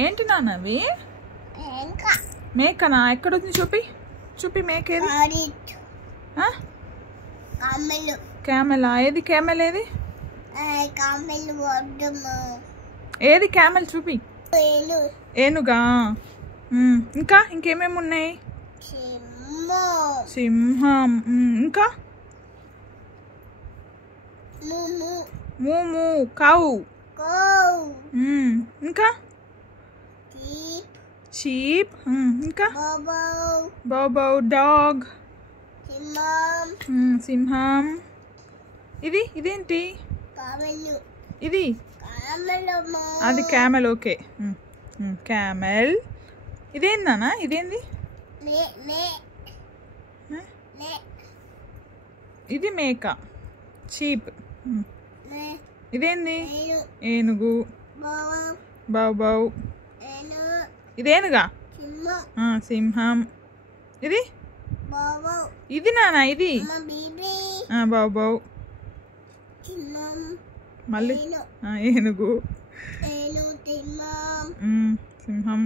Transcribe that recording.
ఏంటి నాన్న అవి? మేకనా? ఎక్కడుంది చూపి చూపి. మేక ఏది? క్యామెలా? ఏది క్యామెల్? ఏది ఏది క్యామెల్ చూపి. ఏనుగా? ఇంకా ఇంకేమేమి ఉన్నాయి? సింహం. ఇంకా మూము కావు. ఇంకా షీప్. ఇంకా బౌబౌ డాగ్. సింహం. ఇదేంటి? ఇది అది క్యామెల్. Okay, camel. ఇదేందనా? ఇదేంది? ఇది మేక. షీప్. ఇదేంది? ఏనుగు. బౌబౌ. ఇదేనుగా? సింహం. ఇది నానా? ఇది బౌబౌ. మళ్ళీ ఏనుగు. సింహం.